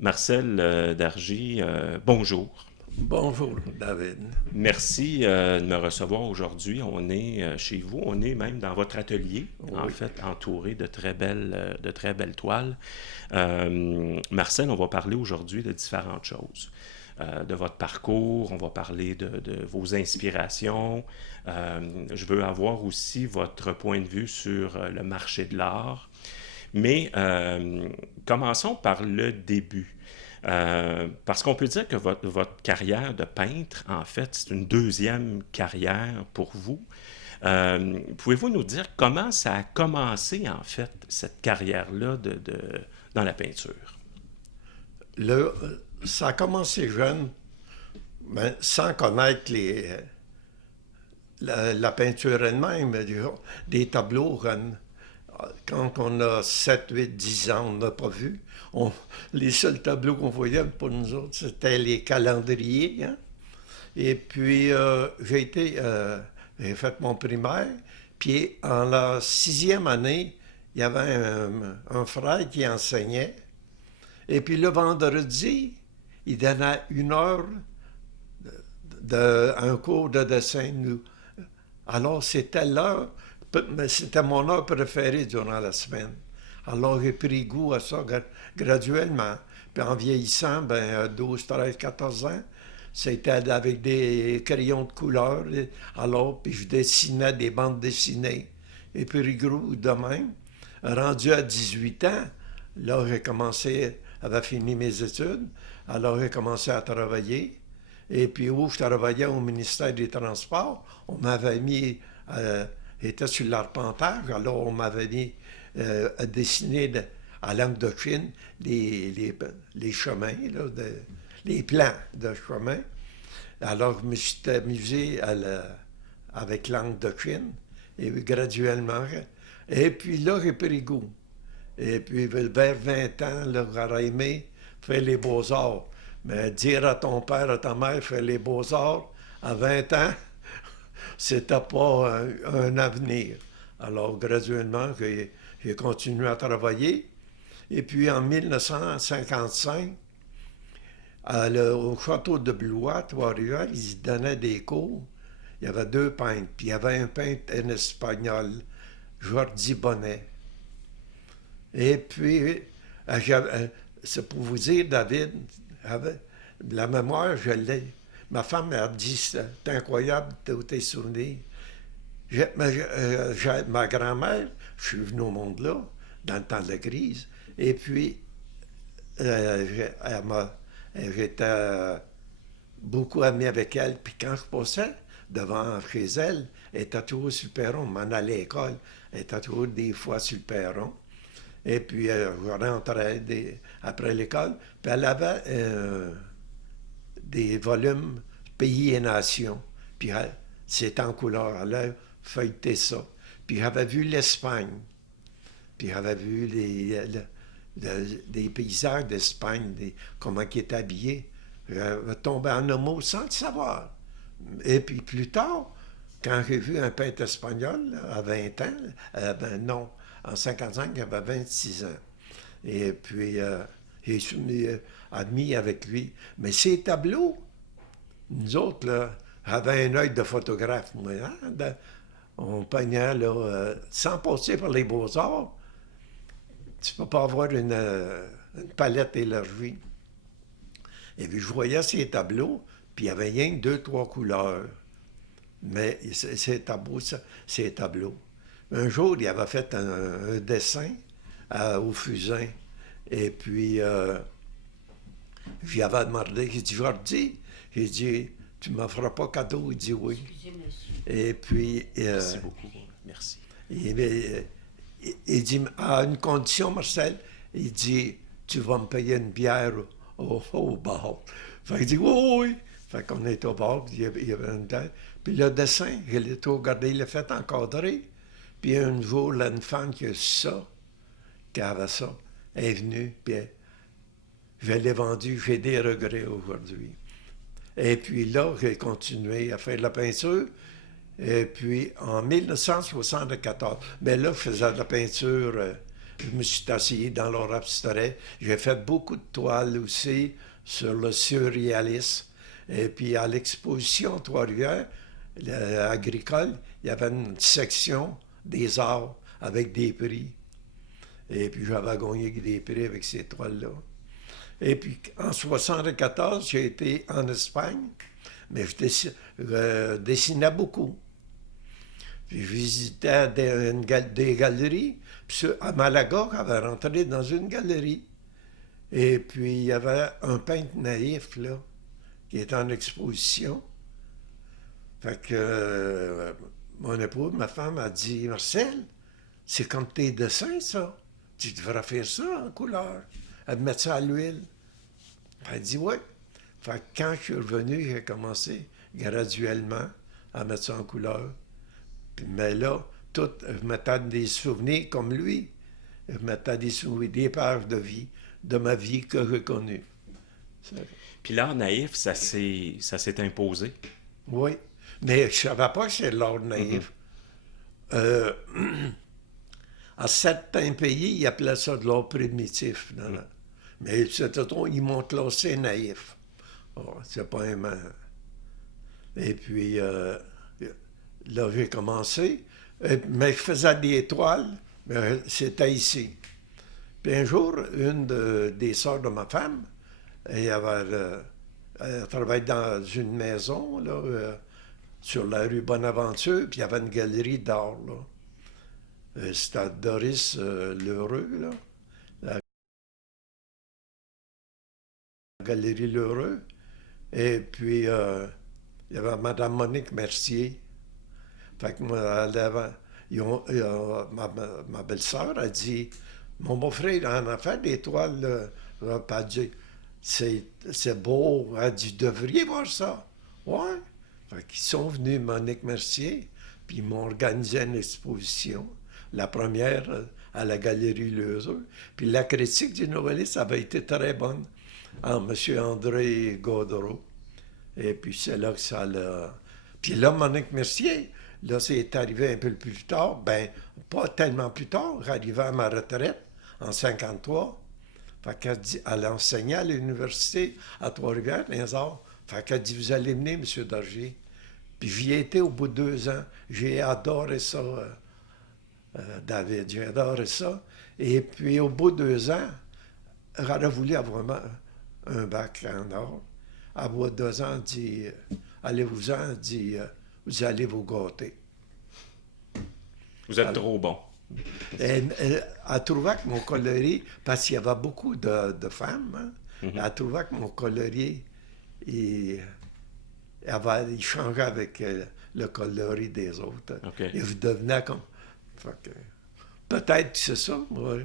Marcel Dargy, bonjour. Bonjour, David. Merci de me recevoir aujourd'hui. On est chez vous, on est même dans votre atelier, en Oui, fait, entouré de très belles toiles. Marcel, on va parler aujourd'hui de différentes choses. De votre parcours, on va parler de vos inspirations. Je veux avoir aussi votre point de vue sur le marché de l'art. Mais commençons par le début. Parce qu'on peut dire que votre carrière de peintre, en fait, c'est une deuxième carrière pour vous. Pouvez-vous nous dire comment ça a commencé, en fait, cette carrière-là dans la peinture? ça a commencé jeune, mais sans connaître la peinture elle-même, des tableaux. Quand on a 7, 8, 10 ans, on n'a pas vu. On- les seuls tableaux qu'on voyait pour nous autres, c'était les calendriers, hein. Et puis, j'ai fait mon primaire. Puis, en la sixième année, il y avait un frère qui enseignait. Et puis, le vendredi, il donnait 1 heure un cours de dessin. Alors, c'était l'heure, mais c'était mon heure préférée durant la semaine. Alors, j'ai pris goût à ça graduellement. Puis en vieillissant, ben, à 12, 13, 14 ans, c'était avec des crayons de couleur. Alors, puis je dessinais des bandes dessinées. Et puis, gros de même. Rendu à 18 ans, là, j'ai commencé, j'avais fini mes études. Alors, j'ai commencé à travailler. Et puis où je travaillais au ministère des Transports, on m'avait mis, j'étais sur l'arpentage, alors on m'avait mis à dessiner à l'encre de Chine les chemins, là, les plans de chemin. Alors je me suis amusé avec l'encre de Chine, et graduellement. Et puis là, j'ai pris goût. Et puis vers 20 ans, là, j'aurais aimé faire les beaux-arts. Mais dire à ton père, à ta mère, faire les beaux-arts à 20 ans, c'était pas un avenir. Alors, graduellement, j'ai continué à travailler. Et puis, en 1955, au château de Blois, Trois-Rivières, ils donnaient des cours. Il y avait 2 peintres. Puis, il y avait un peintre, un espagnol, Jordi Bonnet. Et puis, c'est pour vous dire, David, la mémoire, je l'ai. Ma femme a dit, c'est incroyable tous tes souvenirs. Ma grand-mère, je suis venu au monde là, dans le temps de la crise, et puis j'étais beaucoup ami avec elle, puis quand je passais devant chez elle, elle était toujours sur le perron, on m'en allait à l'école, elle était toujours des fois sur le perron. Et puis, je rentrais après l'école. Puis, elle avait des volumes Pays et Nations. Puis, c'était en couleur. Elle a feuilleté ça. Puis, j'avais vu l'Espagne. Puis, j'avais vu des paysages d'Espagne, comment ils étaient habillés. J'avais tombé en amour sans le savoir. Et puis, plus tard, quand j'ai vu un peintre espagnol à 20 ans, ben non, en 55, il avait 26 ans. Et puis, j'ai suis admis avec lui. Mais ces tableaux, nous autres, là, avaient un œil de photographe. Moi, hein, on peignait, là, sans passer par les beaux-arts. Tu peux pas avoir une palette élargie. Et puis, je voyais ces tableaux, puis il y avait rien que 2, 3 couleurs. Mais c'est beau, ça, ces tableaux. Un jour, il avait fait un dessin au fusain. Et puis, j'y avais demandé, j'ai dit, Jordi, j'ai dit, tu ne me feras pas cadeau? Il dit oui. Et puis, Merci beaucoup. Merci. il, il dit, à une condition, Marcel, il dit, tu vas me payer une bière au bar. Fait qu'il dit, oui, oui. Fait qu'on est au bar, puis il y avait une bière. Puis le dessin, je l'ai tout regardé, il l'a fait encadrer. Puis un jour, là, une femme qui a ça, qui avait ça, est venue, puis je l'ai vendu, j'ai des regrets aujourd'hui. Et puis là, j'ai continué à faire de la peinture. Et puis en 1974, mais là, je faisais de la peinture Je me suis assis dans leur abstrait. J'ai fait beaucoup de toiles aussi sur le surréalisme. Et puis à l'exposition Trois-Rivières agricole, il y avait une section des arts avec des prix. Et puis j'avais gagné des prix avec ces toiles-là. Et puis en 1974, j'ai été en Espagne, mais je dessinais beaucoup. Puis je visitais des galeries. Puis à Malaga, j'avais rentré dans une galerie. Et puis il y avait un peintre naïf, là, qui était en exposition. Fait que mon épouse, ma femme, a dit, Marcel, c'est comme tes dessins, ça. Tu devrais faire ça en couleur. Elle me met ça à l'huile. Elle dit, oui. Fait que quand je suis revenu, j'ai commencé graduellement à mettre ça en couleur. Mais là, je mettais des souvenirs comme lui. Je mettais des souvenirs, des pages de vie, de ma vie que j'ai connue. Puis l'art naïf, ça s'est imposé. Oui. Mais je ne savais pas que c'est l'art naïf. À certains pays, ils appelaient ça de l'art primitif. Mais ils m'ont classé naïf. Oh, c'est pas un... Et puis, là, j'ai commencé. Mais je faisais des toiles, mais c'était ici. Puis un jour, une des sœurs de ma femme, elle travaillait dans une maison, là, sur la rue Bonaventure, puis il y avait une galerie d'art, là. C'était Doris Lheureux, là. La galerie Lheureux. Et puis, il y avait Mme Monique Mercier. Fait que moi, ma belle-sœur a dit, mon beau-frère en a fait des toiles, là. Elle a dit, c'est beau. Elle a dit, vous devriez voir ça. Ouais. Fait qu'ils sont venus, Monique Mercier, puis ils m'ont organisé une exposition. La première à la Galerie Lheureux. Puis la critique du noveliste avait été très bonne. M. André Gaudreau. Et puis c'est là que ça l'a... Puis là, Monique Mercier, là, c'est arrivé un peu plus tard. Ben, pas tellement plus tard. J'arrivais à ma retraite en 1953. Fait qu'elle enseignait à l'université à Trois-Rivières, dans les arts. Fait qu'elle dit, vous allez venir, M. Dargy. Puis j'y ai été au bout de 2 ans. J'ai adoré ça, David. J'ai adoré ça. Et puis au bout de 2 ans, j'aurais voulu avoir un bac en or. À bout de 2 ans, elle dit, allez-vous-en, elle dit, vous allez vous gâter. Vous êtes trop bon. Elle trouvait que mon coloris, parce qu'il y avait beaucoup de femmes, hein, elle trouvait que mon coloris, il changeait avec le coloris des autres. Okay. Et je devenais comme... peut-être que c'est ça, moi.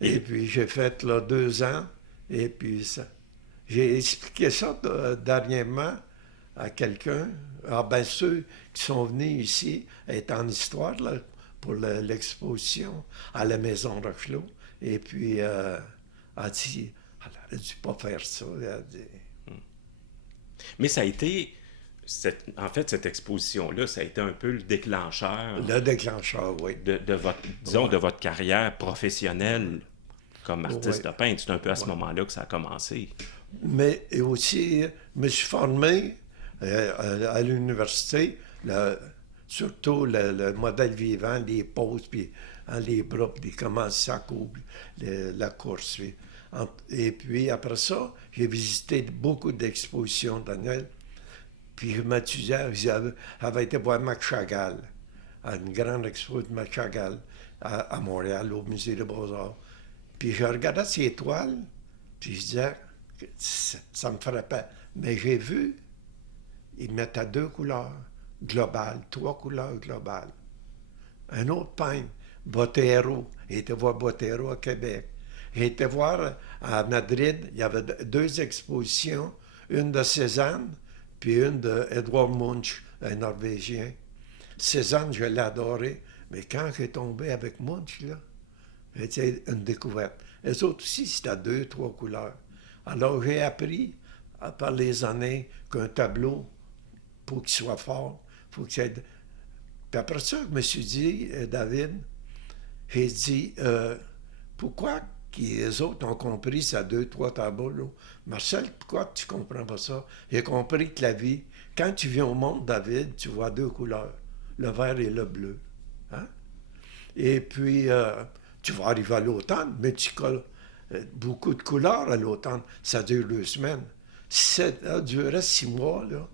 Et puis j'ai fait là 2 ans, et puis j'ai expliqué ça dernièrement à quelqu'un. Ah ben ceux qui sont venus ici être en histoire là, pour l'exposition à la Maison Rochelot. Et puis elle dit, elle n'aurait dû pas faire ça. Elle dit. Mais ça a été, cette exposition-là, ça a été un peu le déclencheur. Le déclencheur, oui. De votre, disons, de votre carrière professionnelle comme artiste de peintre. C'est un peu à ce moment-là que ça a commencé. Mais aussi, je me suis formé à l'université, surtout le modèle vivant, les poses, puis les bras, puis comment ça coupe, la course. Et puis après ça, j'ai visité beaucoup d'expositions, Daniel. Puis je m'amusais, j'avais été voir Max Chagall, à une grande expo de Max Chagall à Montréal, au Musée des Beaux-Arts. Puis je regardais ces toiles, puis je disais, ça me frappait. Mais j'ai vu, ils mettaient 2 couleurs globales, 3 couleurs globales. Un autre peintre, Botero, j'ai été voir Botero à Québec. J'ai été voir à Madrid, il y avait 2 expositions, une de Cézanne, puis une de Edvard Munch, un Norvégien. Cézanne, je l'ai adoré, mais quand j'ai tombé avec Munch, là, c'était une découverte. Les autres aussi, c'était 2, 3 couleurs. Alors, j'ai appris, par les années, qu'un tableau, pour qu'il soit fort, il faut qu'il y ait... Puis après ça, je me suis dit, David, J'ai dit, pourquoi les autres ont compris ça, 2, 3 tableaux, là? Marcel, pourquoi tu comprends pas ça? J'ai compris que la vie, quand tu viens au monde, David, tu vois 2 couleurs, le vert et le bleu. Hein? Et puis, tu vas arriver à l'automne, mais tu colles beaucoup de couleurs à l'automne. Ça dure 2 semaines. Si ça durait 6 mois, là,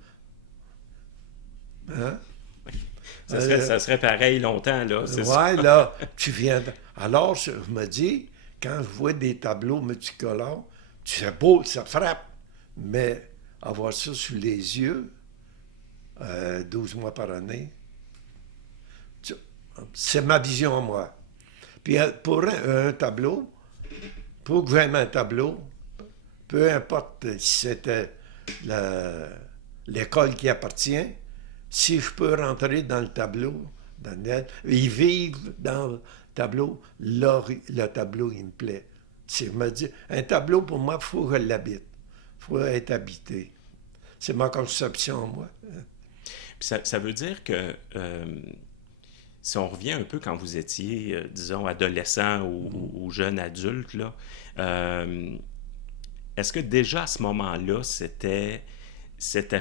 hein? Ça serait pareil longtemps, là, c'est ça. Ouais, là, tu viens. Alors, je me dis, quand je vois des tableaux multicolores, c'est beau, ça frappe. Mais avoir ça sous les yeux, 12 mois par année, c'est ma vision à moi. Puis pour un tableau, pour que j'aime un tableau, peu importe si c'était l'école qui appartient, si je peux rentrer dans le tableau, ils vivent dans le tableau, là, le tableau, il me plaît. Je me dis, un tableau, pour moi, il faut que je l'habite. Il faut être habité. C'est ma conception, moi. Puis ça veut dire que si on revient un peu quand vous étiez, disons, adolescent ou jeune adulte, là, est-ce que déjà à ce moment-là, c'était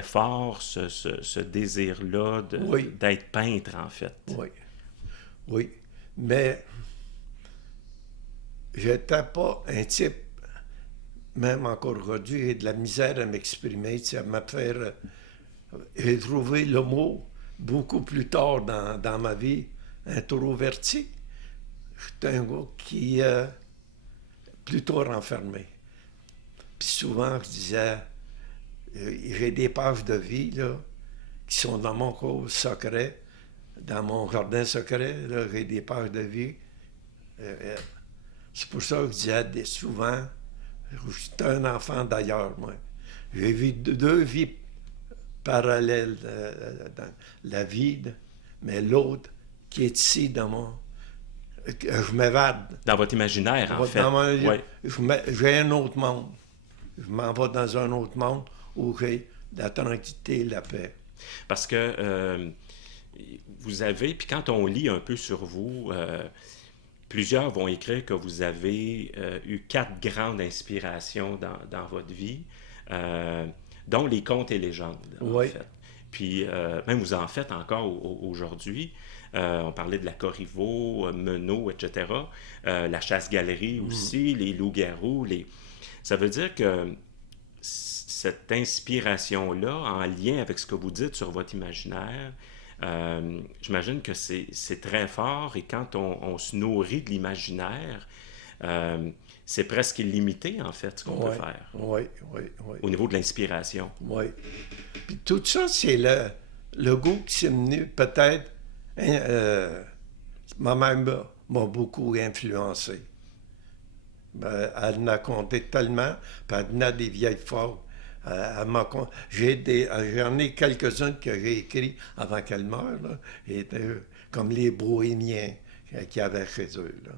fort ce désir-là Oui, d'être peintre, en fait? oui, oui. Mais j'étais pas un type, même encore aujourd'hui, j'ai de la misère à m'exprimer, à me faire. J'ai trouvé le mot beaucoup plus tard dans ma vie, introverti. J'étais un gars qui plutôt renfermé. Puis souvent, je disais, j'ai des pages de vie là, qui sont dans mon cours secret, dans mon jardin secret, là, j'ai des pages de vie. C'est pour ça que je disais souvent, j'étais un enfant d'ailleurs, moi. J'ai vu 2 vies parallèles dans la vie, mais l'autre qui est ici dans mon. Je m'évade. Dans votre imaginaire, en fait. Ouais. J'ai un autre monde. Je m'en vais dans un autre monde où j'ai la tranquillité et la paix. Parce que vous avez, puis quand on lit un peu sur vous, plusieurs vont écrire que vous avez eu 4 grandes inspirations dans votre vie, dont les contes et légendes, en Oui. fait. Puis même vous en faites encore aujourd'hui. On parlait de la Corriveau, Menot, etc. La chasse-galerie aussi, les loups-garous. Ça veut dire que cette inspiration-là, en lien avec ce que vous dites sur votre imaginaire, j'imagine que c'est très fort et quand on se nourrit de l'imaginaire, c'est presque illimité, en fait, ce qu'on peut faire. Oui. Au niveau de l'inspiration. Oui. Puis tout ça, c'est le goût qui s'est venu peut-être. Ma mère m'a beaucoup influencé. Elle m'a compté tellement, puis elle tenait des vieilles formes. J'en ai quelques-unes que j'ai écrites avant qu'elle meure, là, comme les bohémiens qu'il y avait chez eux. Là.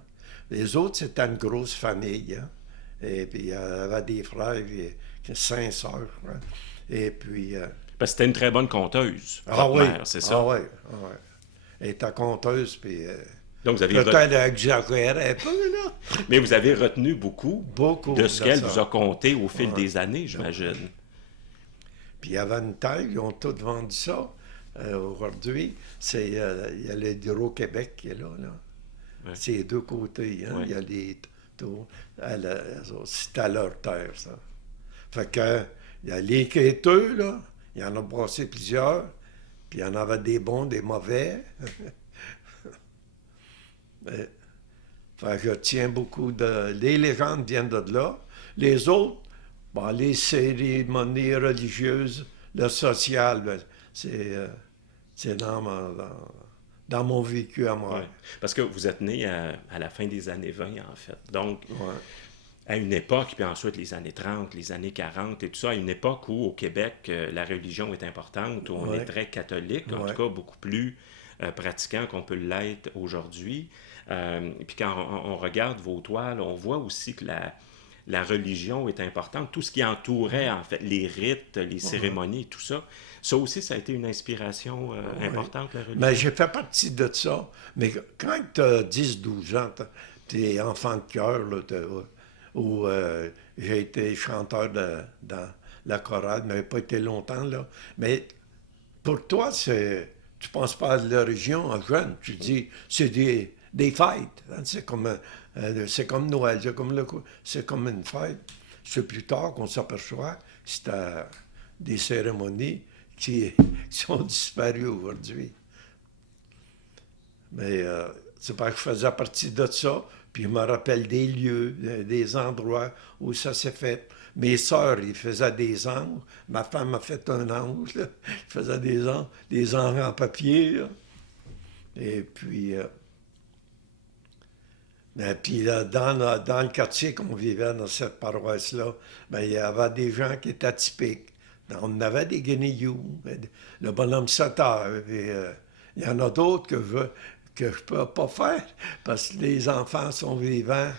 Les autres, c'était une grosse famille. Hein? Et puis, il y avait des frères, et 5 sœurs. Hein? Et puis. Parce que c'était une très bonne conteuse, votre mère, c'est ça? Ah oui. Elle était conteuse, puis. Donc, vous avez peut-être exagéré un peu, là. Mais vous avez retenu beaucoup de ce qu'elle ça. vous a conté au fil des années, j'imagine. Puis il y avait une taille, ils ont tous vendu ça. Aujourd'hui, il y a l'Hydro-Québec qui est là. Ouais. C'est les 2 côtés. Hein? Ouais. Il y a les tours. C'est à leur terre, ça. Fait que, il y a les quêteux, là. Il y en a brassé plusieurs. Puis il y en avait des bons, des mauvais. Fait que je tiens beaucoup de. Les légendes viennent de là. Les autres, les cérémonies religieuses, le social, c'est dans mon vécu à moi. Ouais. Parce que vous êtes né à la fin des années 20, en fait. Donc, à une époque, puis ensuite les années 30, les années 40 et tout ça, à une époque où au Québec, la religion est importante, où on est très catholique, en tout cas beaucoup plus pratiquant qu'on peut l'être aujourd'hui. Puis quand on regarde vos toiles, on voit aussi que la religion est importante, tout ce qui entourait, en fait, les rites, les cérémonies, tout ça. Ça aussi, ça a été une inspiration importante, la religion. Mais j'ai fait partie de ça. Mais quand tu as 10-12 ans, tu es enfant de cœur, là, où j'ai été chanteur dans la chorale, mais pas été longtemps, là. Mais pour toi, tu penses pas à la religion en jeune. Tu dis, c'est des fêtes. Hein. C'est comme Noël, c'est comme une fête. C'est plus tard qu'on s'aperçoit que c'était des cérémonies qui sont disparues aujourd'hui. Mais c'est parce que je faisais partie de ça, puis je me rappelle des lieux, des endroits où ça s'est fait. Mes sœurs, ils faisaient des angles. Ma femme a fait un angle. Là. Elle faisait des angles en papier. Là. Et puis, là, dans le quartier qu'on vivait, dans cette paroisse-là, ben, il y avait des gens qui étaient atypiques. On avait des guenilloux, le bonhomme sauteur. Il y en a d'autres que je ne peux pas faire parce que les enfants sont vivants.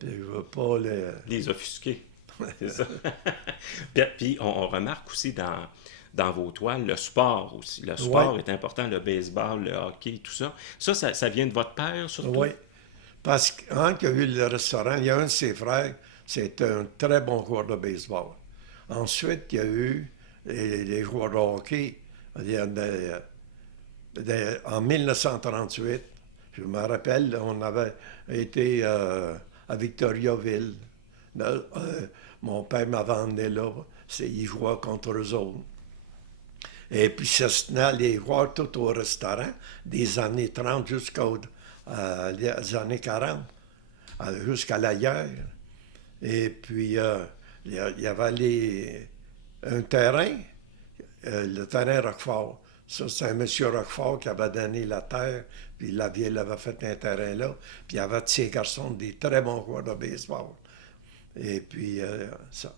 Puis je veux pas les offusquer. C'est ça. Puis on remarque aussi dans vos toiles le sport aussi. Le sport est important, le baseball, le hockey, tout ça. Ça vient de votre père surtout? Oui. Parce que quand il y a eu le restaurant, il y a un de ses frères, c'était un très bon joueur de baseball. Ensuite, il y a eu les joueurs de hockey. En 1938, je me rappelle, on avait été à Victoriaville. Mon père m'avait emmené là. Il jouait contre eux autres. Et puis, ça se tenait les joueurs tout au restaurant, des années 30 jusqu'aux années 40, jusqu'à la guerre. Et puis, il y avait un terrain, le terrain Roquefort. Ça, c'est un monsieur Roquefort qui avait donné la terre, puis la ville avait fait un terrain là. Puis il y avait de ces garçons, des très bons joueurs de baseball. Et puis, ça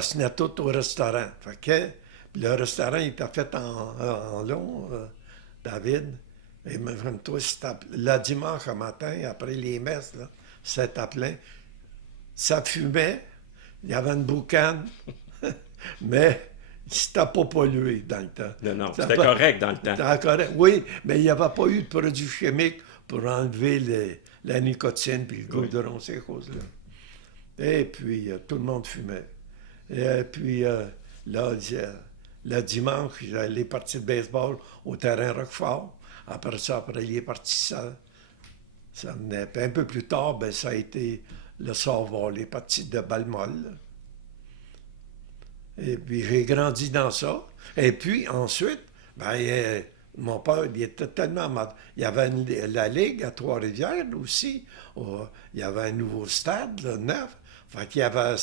se tenait tout au restaurant. Fait que le restaurant était fait en long, David. Et même toi, le dimanche matin, après les messes, là, c'était plein. Ça fumait, il y avait une boucane, mais c'était pas pollué dans le temps. Non, c'était correct dans le temps. C'était correct, oui, mais il n'y avait pas eu de produits chimiques pour enlever la nicotine puis le goudron, ces choses-là. Et puis, tout le monde fumait. Et puis, là, le dimanche, les parties de baseball au terrain Roquefort. Après ça, il est parti ça venait. Puis un peu plus tard, ben, ça a été le softball, les parties de balle molle. Et puis, j'ai grandi dans ça. Et puis, ensuite, ben, mon père, il était tellement mal. Il y avait la Ligue à Trois-Rivières aussi. Il y avait un nouveau stade, là, neuf. Fait qu'il y avait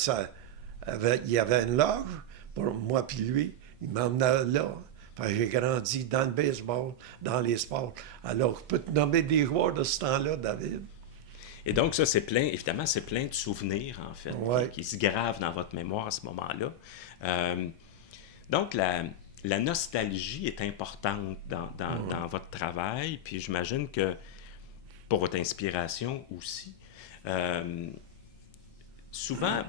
il y avait une loge pour moi puis lui. Il m'emmenait là. Fait que j'ai grandi dans le baseball, dans les sports. Alors, je peux te nommer des joueurs de ce temps-là, David. Et donc, ça, c'est plein, évidemment, c'est plein de souvenirs, en fait, qui se gravent dans votre mémoire à ce moment-là. Donc, la nostalgie est importante dans votre travail, puis j'imagine que pour votre inspiration aussi. Souvent,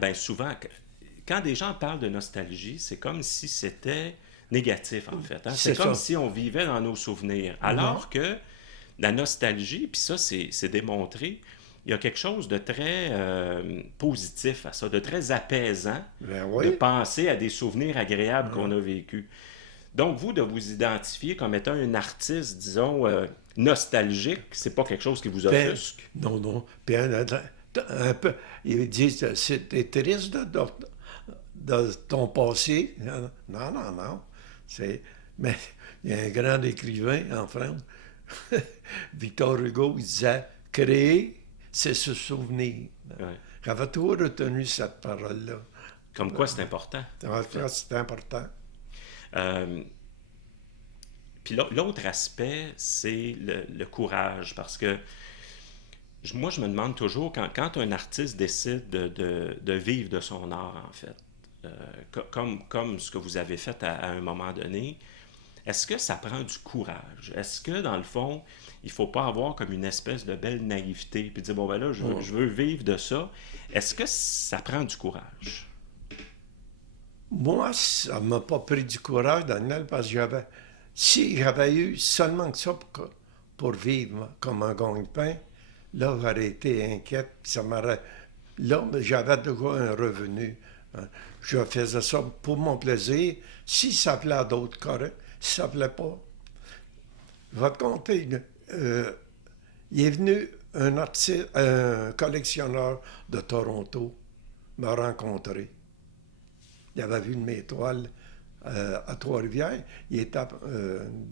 quand des gens parlent de nostalgie, c'est comme si c'était négatif, en fait. Hein? C'est comme si on vivait dans nos souvenirs. Alors que la nostalgie, puis ça, c'est démontré, il y a quelque chose de très positif à ça, de très apaisant, de penser à des souvenirs agréables qu'on a vécus. Donc, vous, de vous identifier comme étant un artiste, disons, nostalgique, c'est pas quelque chose qui vous offusque? Non. Puis un peu, ils disent, c'est triste de ton passé. Non. Mais il y a un grand écrivain en France, Victor Hugo, il disait « Créer, c'est se souvenir. » J'avais toujours retenu cette parole-là. Comme quoi c'est important. C'est important. Puis l'autre aspect, c'est le courage, parce que moi, je me demande toujours, quand un artiste décide de vivre de son art, en fait, comme ce que vous avez fait à un moment donné, est-ce que ça prend du courage? Est-ce que, dans le fond, il faut pas avoir comme une espèce de belle naïveté, puis dire, bon, ben là, je veux vivre de ça. Est-ce que ça prend du courage? Moi, ça m'a pas pris du courage, Daniel, parce que si j'avais eu seulement que ça pour vivre comme un gagne-pain, là, j'aurais été inquiète, puis ça m'aurait. Là, j'avais déjà un revenu. Hein. Je faisais ça pour mon plaisir. Si ça plaît à d'autres, correct. Si ça plaît pas, je vais te conter. Il est venu un artiste, un collectionneur de Toronto me rencontrer. Il avait vu une mes toiles à Trois-Rivières. Il était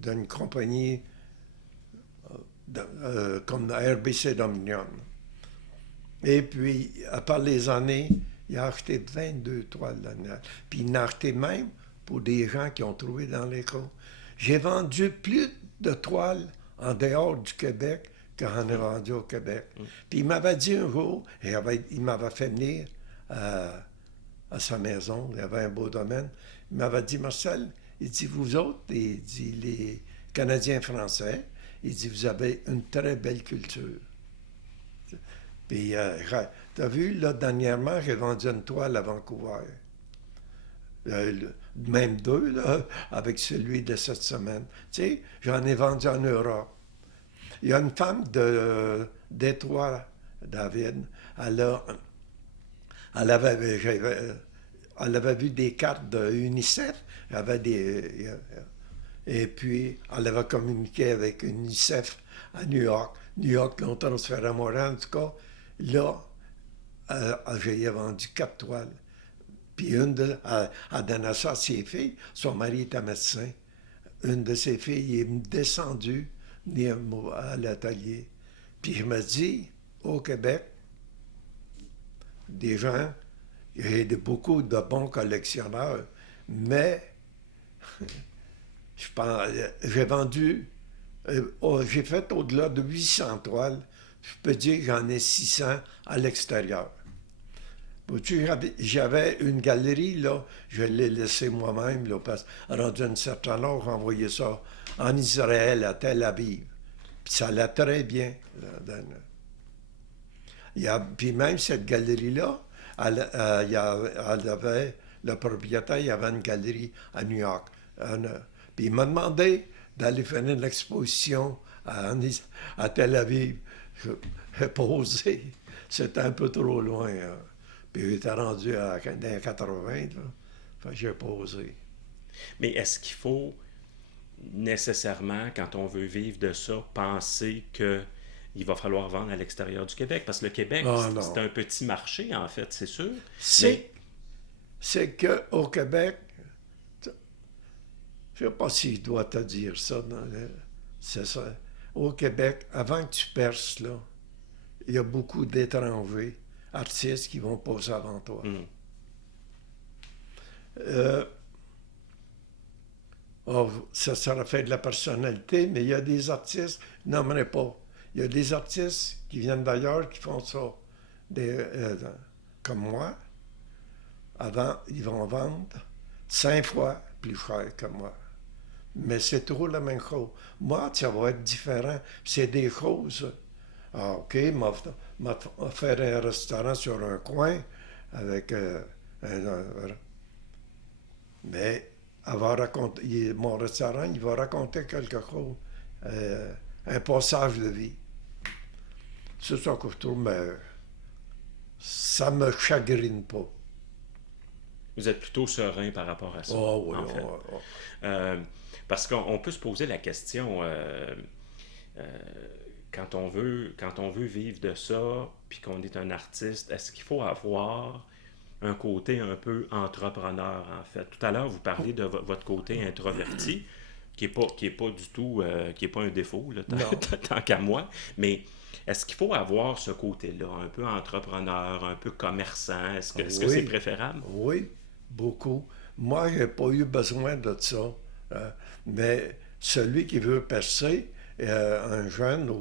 d'une compagnie comme RBC Dominion. Et puis, par les années, il a acheté 22 toiles d'annuel. Puis il en a acheté même pour des gens qui ont trouvé dans les cours. J'ai vendu plus de toiles en dehors du Québec qu'en ai vendu au Québec. Puis il m'avait dit un jour, il m'avait fait venir à sa maison, il avait un beau domaine. Il m'avait dit, Marcel, il dit, vous autres, il dit, les Canadiens français, il dit, vous avez une très belle culture. Puis, tu as vu, là, dernièrement, j'ai vendu une toile à Vancouver. Même deux, là, avec celui de cette semaine. Tu sais, j'en ai vendu en Europe. Il y a une femme de Détroit, David, elle avait vu des cartes de UNICEF, et puis elle avait communiqué avec UNICEF à New York. New York l'ont transféré à Montréal, en tout cas. Là, j'ai vendu 4 toiles. Puis elle donnait ça à ses filles. Son mari était médecin. Une de ses filles est descendue à l'atelier. Puis je me dis, au Québec, des gens, il y a beaucoup de bons collectionneurs, mais je pense, j'ai vendu, j'ai fait au-delà de 800 toiles. Je peux dire que j'en ai 600 à l'extérieur. J'avais une galerie, là, je l'ai laissée moi-même, là, parce que rendu un certain âge, j'ai envoyé ça en Israël, à Tel Aviv. Puis ça allait très bien. Puis même cette galerie-là, elle avait, le propriétaire, il avait une galerie à New York. Puis il m'a demandé d'aller faire une exposition à Tel Aviv. J'ai posé. C'était un peu trop loin. Puis j'étais rendu dans les 80. Là. Fait que j'ai posé. Mais est-ce qu'il faut nécessairement, quand on veut vivre de ça, penser que il va falloir vendre à l'extérieur du Québec? Parce que le Québec, c'est un petit marché, en fait, c'est sûr. C'est qu'au Québec, je ne sais pas si je dois te dire ça, c'est ça. Au Québec, avant que tu perces, là, il y a beaucoup d'étrangers, artistes qui vont passer avant toi. Ça sera fait de la personnalité, mais il y a des artistes, je n'aimerais pas. Il y a des artistes qui viennent d'ailleurs qui font ça. Comme moi, avant, ils vont vendre 5 fois plus cher que moi. Mais c'est toujours la même chose. Moi, ça va être différent. C'est des choses. Ah, OK, m'a faire un restaurant sur un coin avec mais elle va raconter, mon restaurant, il va raconter quelque chose, un passage de vie. C'est ça que je trouve, mais ça me chagrine pas. Vous êtes plutôt serein par rapport à ça, Oh, oui, en fait. Parce qu'on peut se poser la question, quand on veut vivre de ça, puis qu'on est un artiste, est-ce qu'il faut avoir un côté un peu entrepreneur, en fait? Tout à l'heure, vous parliez de votre côté introverti, qui est pas du tout, qui est pas un défaut, là, tant qu'à moi, mais est-ce qu'il faut avoir ce côté-là, un peu entrepreneur, un peu commerçant? Est-ce que c'est préférable? Oui, beaucoup. Moi, je n'ai pas eu besoin de ça. Mais celui qui veut percer, un jeune,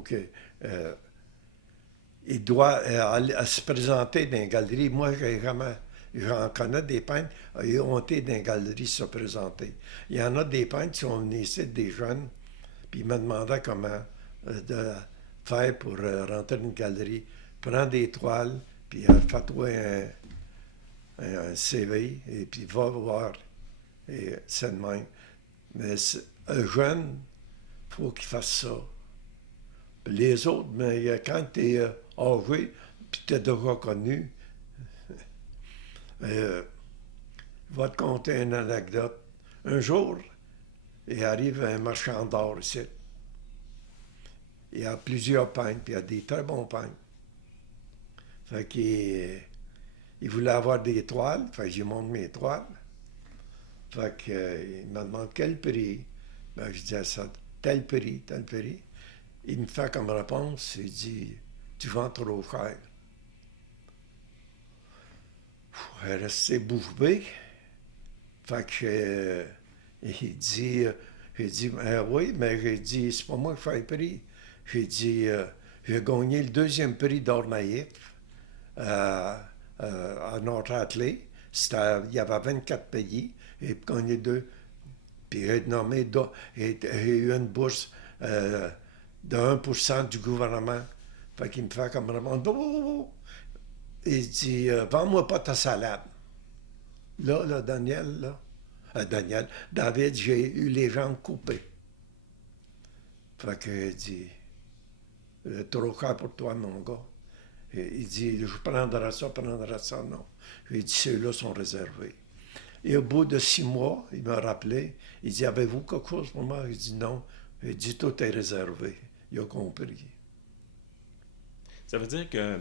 il doit aller, se présenter dans une galerie. Moi, j'ai jamais J'en connais des peintres, ils ont été dans les galeries se présenter. Il y en a des peintres qui sont venus ici, des jeunes, puis ils me demandaient comment de faire pour rentrer dans une galerie. Prends des toiles, puis fais-toi un CV, et puis va voir. Et c'est de même. Mais un jeune, il faut qu'il fasse ça. Puis les autres, mais quand tu es âgé, puis tu es déjà connu, je vais te conter une anecdote. Un jour, il arrive un marchand d'or ici. Il y a plusieurs peintres, puis il y a des très bons peintres. Fait qu'il voulait avoir des toiles, fait que j'ai montré mes toiles. Fait qu'il me demande quel prix. Ben, je dis à ça, tel prix, tel prix. Il me fait comme réponse, il dit, tu vends trop cher. Je suis resté bouche bée. Fait que, il dit, j'ai dit, oui, mais j'ai dit, c'est pas moi qui fais le prix. J'ai dit, j'ai gagné le deuxième prix d'or naïf à Nord-Atlantique. Il y avait 24 pays. J'ai gagné 2. Puis j'ai nommé, j'ai eu une bourse de 1% du gouvernement. Fait qu'il me fait comme vraiment, il dit, vends-moi pas ta salade. Là, Daniel, David, j'ai eu les jambes coupées. Fait qu'il dit, trop cher pour toi, mon gars. Et il dit, je prendrai ça, non. J'ai dit, ceux-là sont réservés. Et au bout de 6 mois, il m'a rappelé, il dit, avez-vous quelque chose pour moi? Il dit, non. Il dit, tout est réservé. Il a compris. Ça veut dire que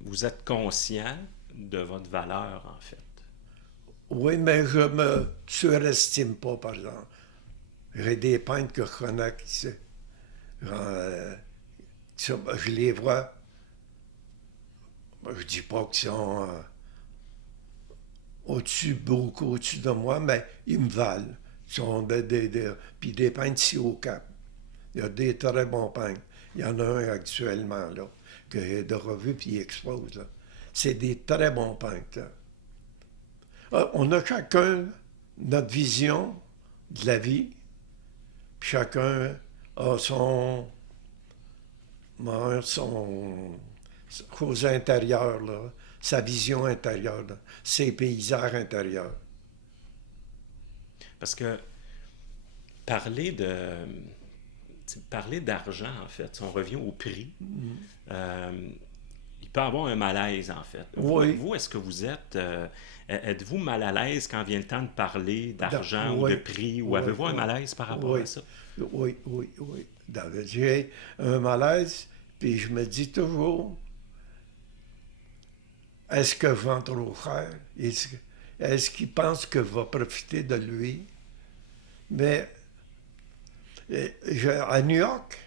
vous êtes conscient de votre valeur, en fait. Oui, mais je me surestime pas, par exemple. J'ai des peintres que je connais qui je les vois. Je dis pas qu'ils sont beaucoup au-dessus de moi, mais ils me valent. Ils sont puis des peintres ici au Cap. Il y a des très bons peintres. Il y en a un actuellement, là, que j'ai de revue, puis il expose, là. C'est des très bons peintres, là. On a chacun notre vision de la vie, puis chacun a son chose intérieure, là, sa vision intérieure, là, ses paysages intérieurs. Parce que parler d'argent, en fait, si on revient au prix, il peut y avoir un malaise, en fait. Oui. Vous est-ce que vous êtes-vous mal à l'aise quand vient le temps de parler d'argent ou Oui. de prix, ou Oui, avez-vous un oui. malaise par rapport Oui. à ça? Oui. David, j'ai un malaise, puis je me dis toujours, est-ce que je vends trop cher? Est-ce qu'il pense que je vais profiter de lui? Mais à New York,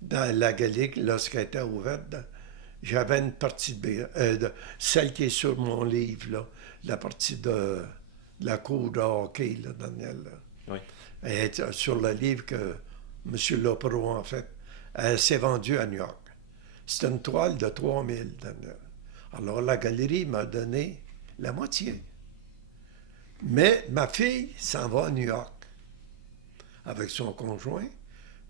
dans la galerie, lorsqu'elle était ouverte, j'avais une partie celle qui est sur mon livre, là, la partie de la cour de hockey, là, Daniel. Là. Oui. Elle est sur le livre que M. Lopro, en fait, elle s'est vendue à New York. C'est une toile de 3000, Daniel. Alors, la galerie m'a donné la moitié. Mais ma fille s'en va à New York avec son conjoint.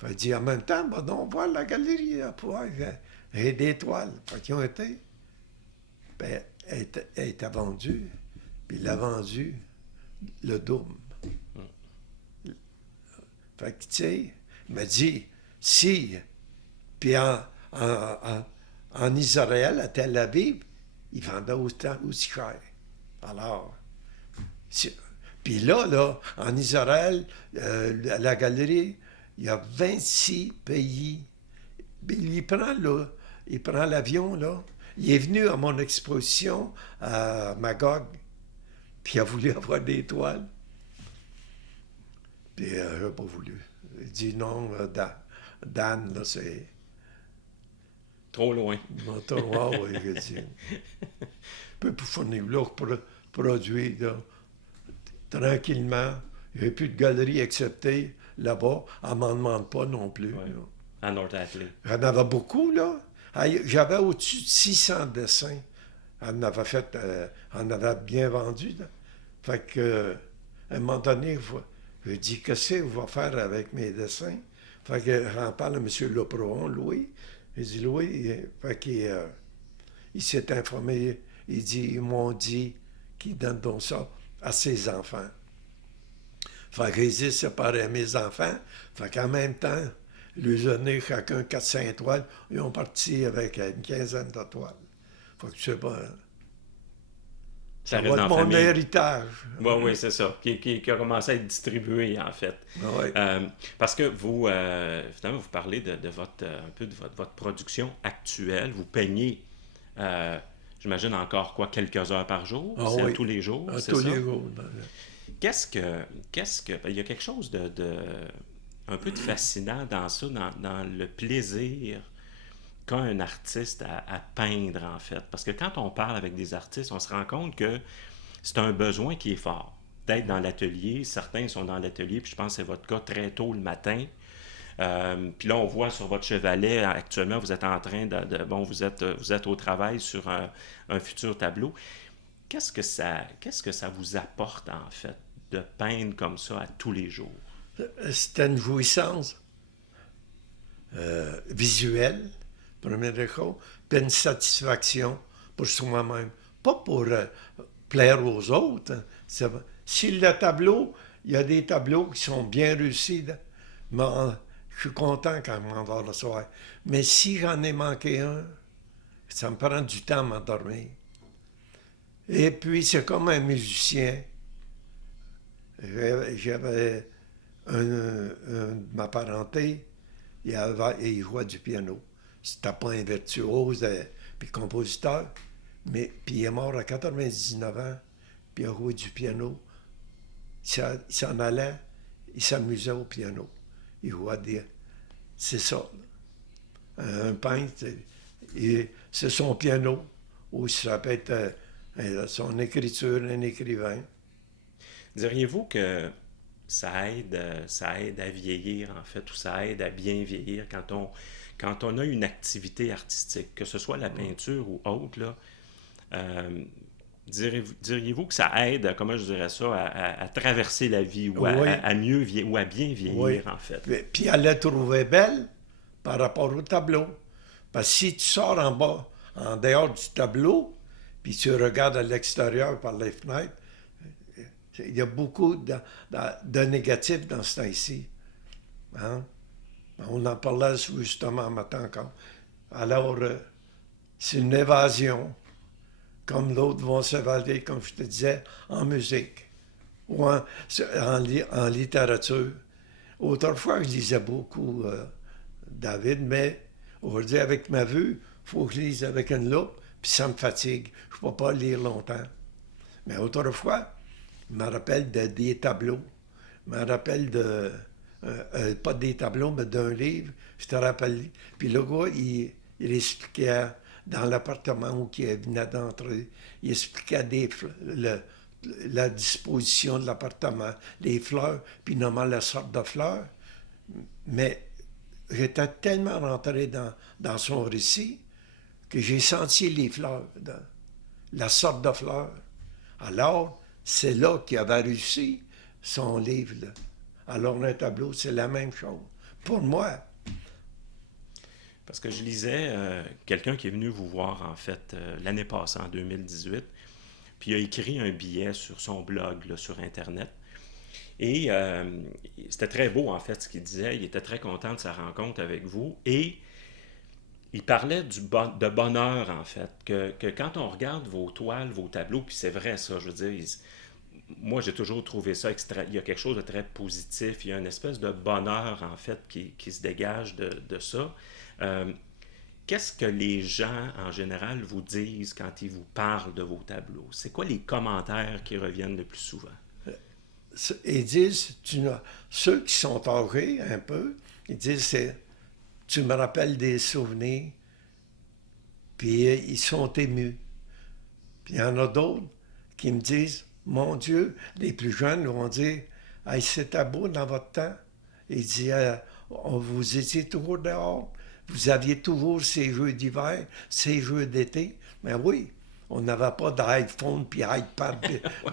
Elle dit, en même temps, va donc voir la galerie à pouvoir et des toiles. Fait qu'ils ont été. Ben, elle était vendue, puis il a vendu le double. Fait que, tu sais, il m'a dit, si, puis en Israël, à Tel Aviv, ils vendaient aussi cher. Alors, puis là, en Israël, la galerie, il y a 26 pays. Il prend l'avion, là. Il est venu à mon exposition à Magog, puis il a voulu avoir des toiles. Puis je n'ai pas voulu. Il dit non, Dan, là, c'est... Trop loin. Trop loin, oui, je dis. Peu pour fournir là, produit, là, tranquillement. Il n'y a plus de galerie acceptée là-bas. Elle ne m'en demande pas non plus. Ouais. À Nord-Atlantique. J'en avais beaucoup, là. J'avais au-dessus de 600 dessins On avait bien vendu. Là. Fait que, à un moment donné, je dis, qu'est-ce que vous va faire avec mes dessins? Fait que j'en parle à M. Leproon, Louis. Il dit, Louis, fait qu'il il s'est informé. Il dit, ils m'ont dit qu'ils donnent donc ça à ses enfants. Fait qu'ils disent, c'est pareil à mes enfants. Fait qu'en même temps, ils ont donné chacun 4-5 toiles. Ils ont parti avec une quinzaine de toiles. Fait que c'est pas... Ça Ça reste va dans être la mon famille. héritage. Oui, oui, c'est ça, qui a commencé à être distribué, en fait. Oui. Parce que vous, finalement, vous parlez de votre, un peu de votre production actuelle. Vous peignez, j'imagine, encore quoi, quelques heures par jour? Ah C'est à oui. tous les jours, À c'est tous ça? les jours. Il y a quelque chose un peu de fascinant dans ça, dans le plaisir qu'a un artiste à peindre, en fait. Parce que quand on parle avec des artistes, on se rend compte que c'est un besoin qui est fort. D'être dans l'atelier, certains sont dans l'atelier, puis je pense que c'est votre cas très tôt le matin. Puis là, on voit sur votre chevalet, actuellement, vous êtes en train bon, vous êtes au travail sur un futur tableau. Qu'est-ce que ça vous apporte, en fait, de peindre comme ça à tous les jours? C'était une jouissance visuelle, première chose, puis une satisfaction pour soi-même. Pas pour plaire aux autres. Hein. Si le tableau, il y a des tableaux qui sont bien réussis, là, mais je suis content quand je m'endors le soir. Mais si j'en ai manqué un, ça me prend du temps à m'endormir. Et puis, c'est comme un musicien. J'avais de ma parenté, il jouait du piano. C'était pas un virtuose puis compositeur, mais puis il est mort à 99 ans, puis il a joué du piano. Il s'en allait, il s'amusait au piano. Il jouait des... C'est ça. Un peintre, c'est son piano, ou ça peut être son écriture, un écrivain. Diriez-vous que ça aide à vieillir, en fait, ou ça aide à bien vieillir quand on a une activité artistique, que ce soit la peinture ou autre, là, diriez-vous que ça aide, comment je dirais ça, à traverser la vie ou Oui. à mieux vieillir, ou à bien vieillir, Oui. en fait? Puis elle la trouvait belle par rapport au tableau. Parce que si tu sors en bas, en dehors du tableau, puis tu regardes à l'extérieur par les fenêtres, il y a beaucoup de négatifs dans ce temps-ci. Hein? On en parlait justement matin encore. Alors, c'est une évasion, comme l'autre vont s'évader, comme je te disais, en musique ou en littérature. Autrefois, je lisais beaucoup David, mais aujourd'hui, avec ma vue, il faut que je lise avec une loupe, puis ça me fatigue. Je ne peux pas lire longtemps. Mais autrefois, je me rappelle des tableaux. Je me rappelle pas des tableaux, mais d'un livre. Je te rappelle. Puis le gars, il expliquait dans l'appartement où il venait d'entrer, il expliquait la disposition de l'appartement, les fleurs, puis nommant la sorte de fleurs. Mais j'étais tellement rentré dans son récit que j'ai senti les fleurs, la sorte de fleurs. Alors, c'est là qu'il avait réussi son livre. Là. Alors, un tableau, c'est la même chose. Pour moi. Parce que je lisais quelqu'un qui est venu vous voir, en fait, l'année passée, en 2018, puis il a écrit un billet sur son blog, là, sur Internet. Et c'était très beau, en fait, ce qu'il disait. Il était très content de sa rencontre avec vous. Et il parlait de bonheur, en fait. Que quand on regarde vos toiles, vos tableaux, puis c'est vrai, ça, je veux dire, moi, j'ai toujours trouvé ça il y a quelque chose de très positif. Il y a une espèce de bonheur, en fait, qui se dégage de ça. Qu'est-ce que les gens, en général, vous disent quand ils vous parlent de vos tableaux? C'est quoi les commentaires qui reviennent le plus souvent? Ils disent, ceux qui sont âgés un peu, ils disent, tu me rappelles des souvenirs, puis ils sont émus. Puis il y en a d'autres qui me disent, mon Dieu, les plus jeunes vont dire, hey, c'était beau dans votre temps. Il dit, vous étiez toujours dehors, vous aviez toujours ces jeux d'hiver, ces jeux d'été. Mais oui, On n'avait pas d'iPhone puis iPad.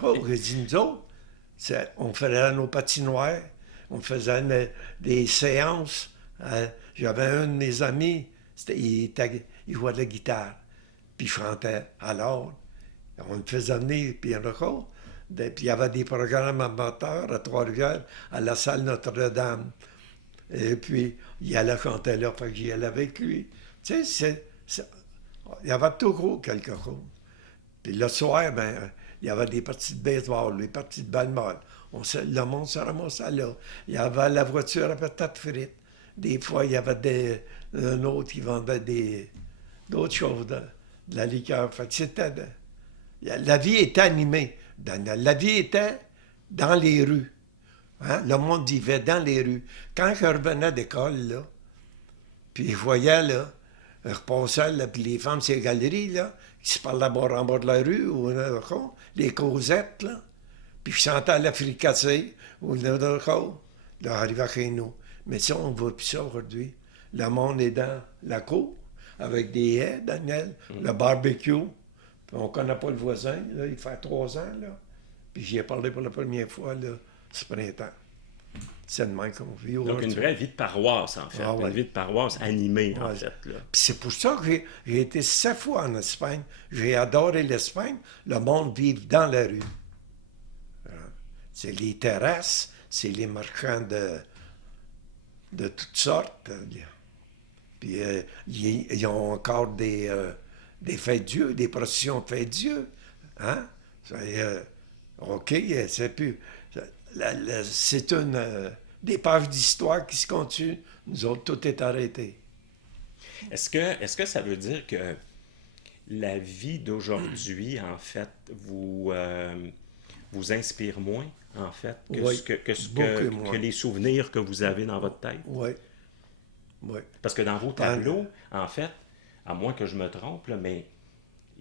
Oh, j'ai dit, nous autres, on faisait nos patinoires, on faisait des séances. J'avais un de mes amis, il jouait de la guitare, puis il chantait. Alors, on le faisait venir, puis encore. Puis il y avait des programmes amateurs à Trois-Rivières, à la salle Notre-Dame. Et puis, il allait chanter là, fait que j'y allais avec lui. Tu sais, il y avait toujours quelque chose. Puis le soir, ben, il y avait des parties de baseball, des parties de balle-molle. Le monde se ramassait là. Il y avait la voiture à patates frites. Des fois, il y avait un autre qui vendait d'autres choses, de la liqueur. Fait que la vie était animée. La vie était dans les rues. Hein? Le monde vivait dans les rues. Quand je revenais d'école, là, puis je voyais, là, je repassais, là, puis les femmes sur les galeries, là, qui se parlaient en bas de la rue, ou les causettes, là. Puis je sentais la fricassée, ou là, j'arrivais chez nous. Mais ça, on ne voit plus ça aujourd'hui. Le monde est dans la cour, avec des haies, Daniel, le barbecue. Puis on ne connaît pas le voisin, là, il fait 3 ans, là. Puis j'y ai parlé pour la première fois, là, ce printemps. C'est de même qu'on vit aujourd'hui. Donc, une vraie vie de paroisse, en fait. Une vie de paroisse animée, en fait. Là. Puis c'est pour ça que j'ai été 7 fois en Espagne. J'ai adoré l'Espagne. Le monde vit dans la rue. C'est les terrasses, c'est les marchands de toutes sortes. Puis ils ont encore des fêtes Dieu, des processions de fêtes Dieu. Hein? OK, c'est plus... c'est des pages d'histoire qui se continuent. Nous autres, tout est arrêté. Est-ce que ça veut dire que la vie d'aujourd'hui, en fait, vous inspire moins, en fait, que les souvenirs que vous avez dans votre tête? Oui. Oui. Parce que dans vos tableaux, en fait, à moins que je me trompe, là, mais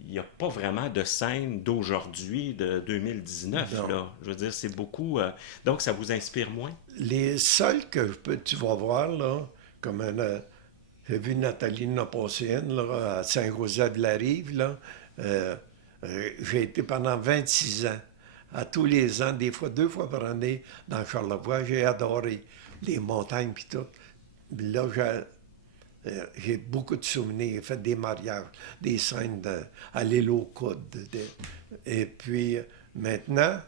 il n'y a pas vraiment de scène d'aujourd'hui, de 2019. Là. Je veux dire, c'est beaucoup... donc, ça vous inspire moins? Les seuls que tu vas voir, là, comme j'ai vu Nathalie Napoléon, là, à Saint-Joseph-de-la-Rive, là, j'ai été pendant 26 ans, à tous les ans, des fois 2 fois par année, dans Charlevoix. J'ai adoré les montagnes puis tout. Là, j'ai beaucoup de souvenirs. J'ai fait des mariages, des scènes à l'île aux Coudes. Et puis, maintenant,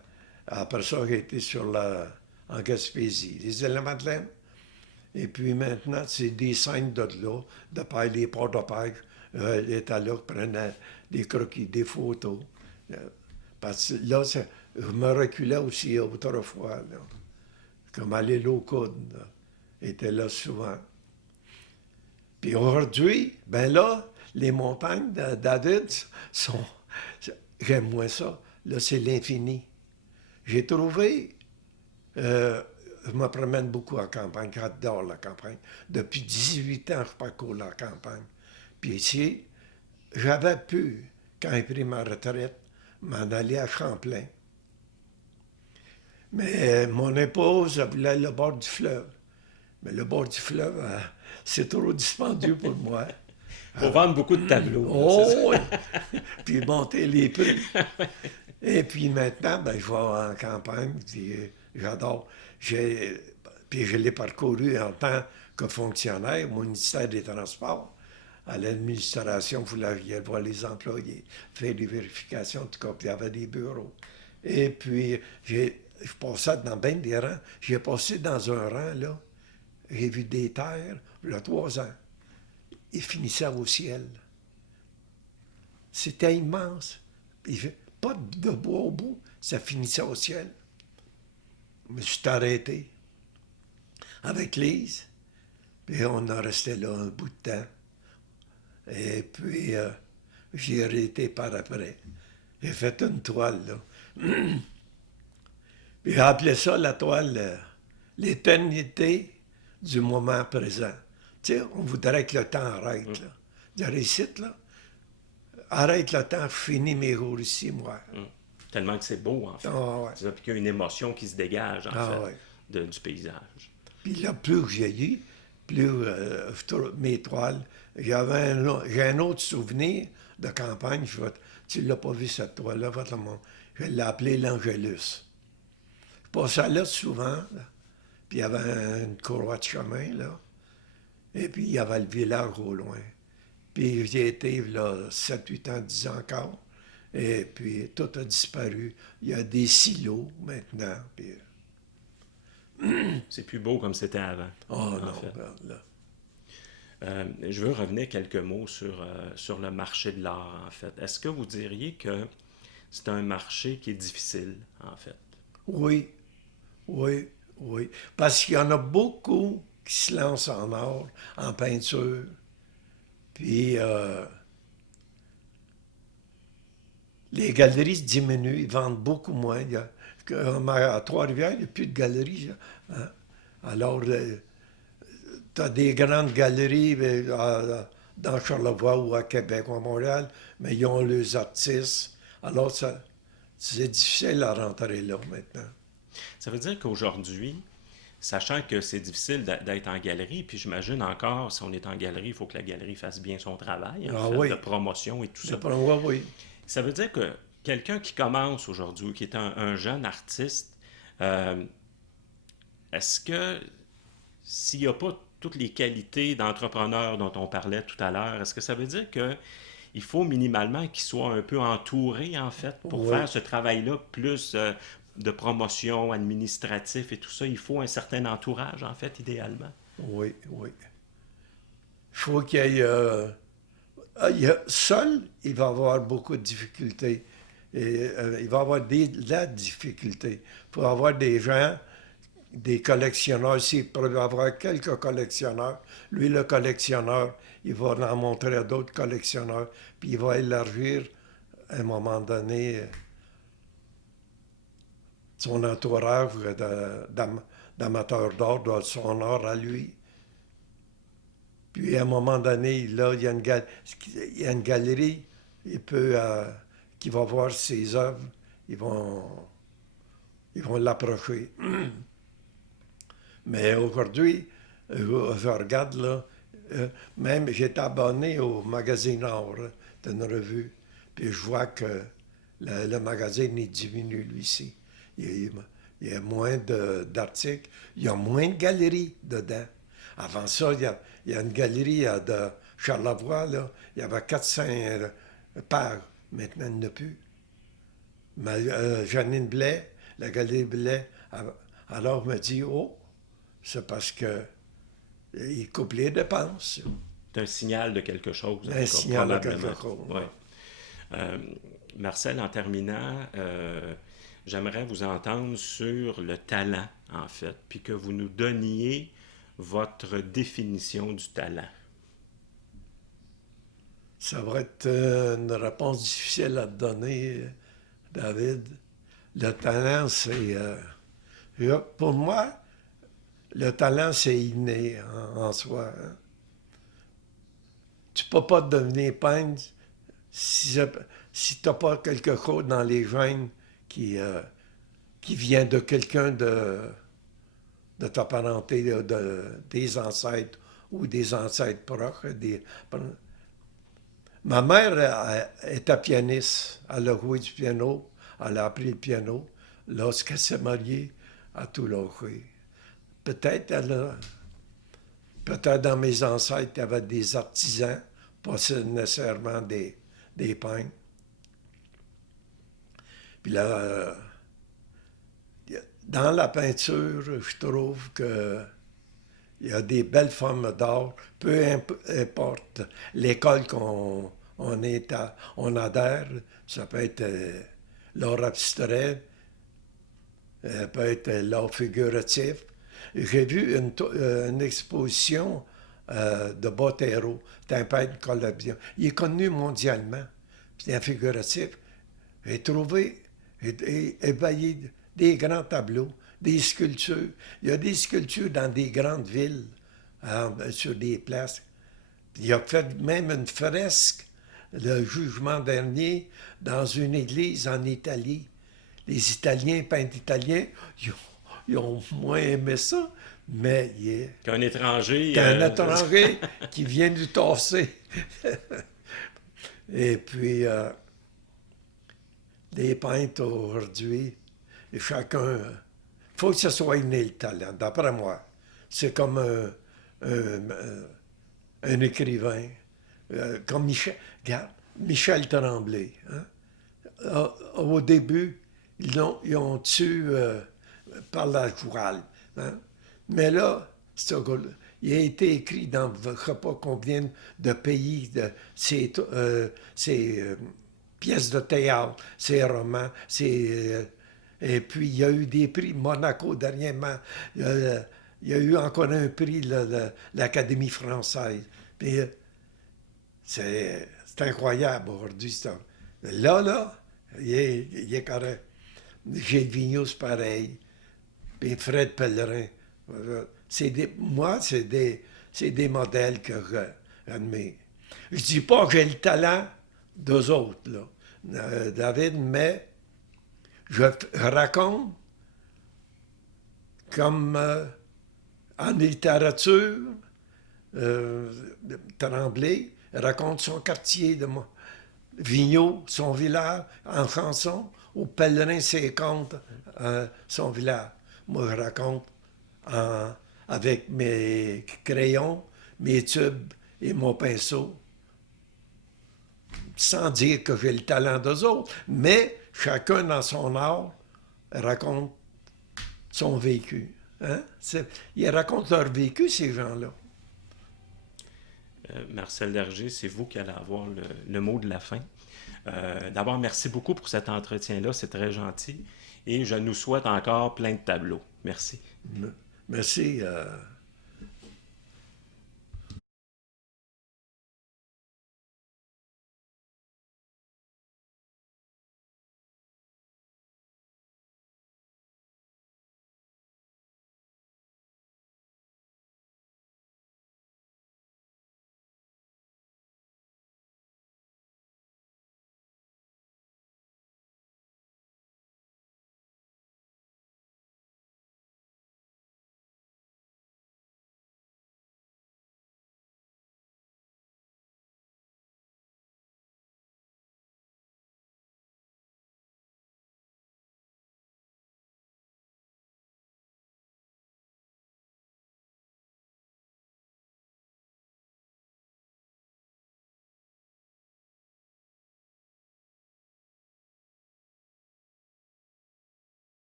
après ça, j'ai été en Gaspésie, les îles-de-la-Madeleine. Et puis maintenant, c'est des scènes de là, de paille, les ports de paille. Elle était là, prenait des croquis, des photos. Parce que là, je me reculais aussi autrefois, là, comme à l'île aux Coudes. Était là souvent. Puis aujourd'hui, ben là, les montagnes David sont... J'aime moins ça. Là, c'est l'infini. J'ai trouvé... je me promène beaucoup en campagne. J'adore la campagne. Depuis 18 ans, je parcours la campagne. Puis ici, j'avais pu, quand j'ai pris ma retraite, m'en aller à Champlain. Mais mon épouse voulait le bord du fleuve. Mais le bord du fleuve, c'est trop dispendieux pour moi. Il faut vendre beaucoup de tableaux. Oh, oui! Puis monter les prix. Et puis maintenant, ben, je vais en campagne, puis j'adore. Puis je l'ai parcouru en tant que fonctionnaire au ministère des Transports. À l'administration, vous l'aviez voir les employés, faire des vérifications, en tout cas, puis il y avait des bureaux. Et puis, je passais dans bien des rangs. J'ai passé dans un rang, là. J'ai vu des terres, il y a 3 ans. Ils finissaient au ciel. C'était immense. Pas de bois au bout, ça finissait au ciel. Je me suis arrêté avec Lise, puis on a resté là un bout de temps. Et puis, j'ai arrêté par après. J'ai fait une toile, là. Puis j'ai appelé ça la toile l'éternité du moment présent. Tu sais, on voudrait que le temps arrête, là. Je récite, là. Arrête le temps, je finis mes jours ici, moi. Tellement que c'est beau, en fait. Ah, ouais. C'est-à-dire qu'il y a une émotion qui se dégage, en fait, ouais. du paysage. Puis là, plus que j'ai eu, plus mes toiles, j'ai un autre souvenir de campagne. Tu l'as pas vu cette toile-là, votre monde. Je l'ai appelé l'Angélus. Je passais là souvent, là. Puis il y avait une courroie de chemin, là. Et puis il y avait le village au loin. Puis j'y étais là 7, 8 ans, 10 ans encore. Et puis tout a disparu. Il y a des silos maintenant. Puis... C'est plus beau comme c'était avant. Oh non, fait. là. Je veux revenir quelques mots sur le marché de l'art, en fait. Est-ce que vous diriez que c'est un marché qui est difficile, en fait? Oui, oui, oui. Parce qu'il y en a beaucoup qui se lancent en art, en peinture. Puis les galeries diminuent, ils vendent beaucoup moins. À Trois-Rivières, il n'y a plus de galeries. Hein? Alors, tu as des grandes galeries dans Charlevoix ou à Québec ou à Montréal, mais ils ont leurs artistes. Alors, c'est difficile à rentrer là maintenant. Ça veut dire qu'aujourd'hui, sachant que c'est difficile d'être en galerie, puis j'imagine encore, si on est en galerie, il faut que la galerie fasse bien son travail, en fait, Oui. de promotion et tout ça. Oui. Ça veut dire que quelqu'un qui commence aujourd'hui, qui est un jeune artiste, est-ce que s'il n'y a pas toutes les qualités d'entrepreneur dont on parlait tout à l'heure, est-ce que ça veut dire que il faut minimalement qu'il soit un peu entouré, en fait, pour faire ce travail-là, plus de promotion administratif et tout ça? Il faut un certain entourage, en fait, idéalement. Oui. Il faut qu'il y ait... seul, il va avoir beaucoup de difficultés. Et, il va avoir de la difficulté. Il faut avoir des gens, des collectionneurs. S'il peut avoir quelques collectionneurs, lui, le collectionneur, il va en montrer à d'autres collectionneurs, puis il va élargir, à un moment donné, son entourage d'amateurs d'art, de son art à lui. Puis à un moment donné, là, il y a une galerie, il peut, qui va voir ses œuvres, ils vont l'approcher. Mais aujourd'hui, je regarde là, même j'étais abonné au magazine Art, d'une revue, puis je vois que le magazine il diminue, lui-ci. Il y a moins d'articles, il y a moins de galeries dedans. Avant ça, il y a une galerie de Charlevoix, là, il y avait 400 pages. Maintenant, il n'y en a plus. Mais Janine Blais, la galerie Blais, alors me dit, oh, c'est parce que il coupe les dépenses. C'est un signal de quelque chose. Un signal de quelque chose. Ouais. Marcel, en terminant, j'aimerais vous entendre sur le talent, en fait, puis que vous nous donniez votre définition du talent. Ça va être une réponse difficile à te donner, David. Le talent, c'est... pour moi, le talent, c'est inné en soi. Hein? Tu ne peux pas devenir peintre si tu n'as pas quelque chose dans les gènes qui vient de quelqu'un de ta parenté, des ancêtres ou des ancêtres proches. Ma mère était pianiste. Elle a joué du piano. Elle a appris le piano. Lorsqu'elle s'est mariée, elle a tout lâché. Peut-être dans mes ancêtres, il y avait des artisans, pas nécessairement des peintres. Puis là, dans la peinture, je trouve que il y a des belles formes d'art, peu importe l'école qu'on adhère, ça peut être l'art abstrait, ça peut être l'art figuratif. J'ai vu une exposition de Bottero, c'est un peintre colombien. Il est connu mondialement, c'est un figuratif. J'ai trouvé, ébahi, des grands tableaux, des sculptures. Il y a des sculptures dans des grandes villes, sur des places. Il a fait même une fresque, le jugement dernier, dans une église en Italie. Les Italiens, peintres italiens, ils ont moins aimé ça, mais Qu'un étranger... étranger qui vient du tasser. Et puis, les peintres aujourd'hui, et chacun, il faut que ce soit né le talent, d'après moi. C'est comme un écrivain, comme Michel, regarde, Michel Tremblay. Hein? Au début, ils ont tué par la voile. Hein? Mais là, ce gars-là, il a été écrit dans je ne sais pas combien de pays, ses pièces de théâtre, ses romans, et puis il y a eu des prix, Monaco dernièrement, il y a eu encore un prix, l'Académie française. Puis c'est incroyable aujourd'hui. Là, il est correct. Gilles Vigneault, c'est pareil. Puis Fred Pellerin. Moi, c'est des modèles que j'admire. Je ne dis pas que j'ai le talent d'eux autres, là, David, mais je raconte comme en littérature, Tremblay raconte son quartier de Vigneault, son village, en chanson, ou Pellerin, ses contes, son village. Moi, je raconte avec mes crayons, mes tubes et mon pinceau, sans dire que j'ai le talent d'eux autres, mais chacun dans son art raconte son vécu. Hein? Ils racontent leur vécu, ces gens-là. Marcel Derger, c'est vous qui allez avoir le mot de la fin. D'abord, merci beaucoup pour cet entretien-là, c'est très gentil. Et je nous souhaite encore plein de tableaux. Merci. Merci.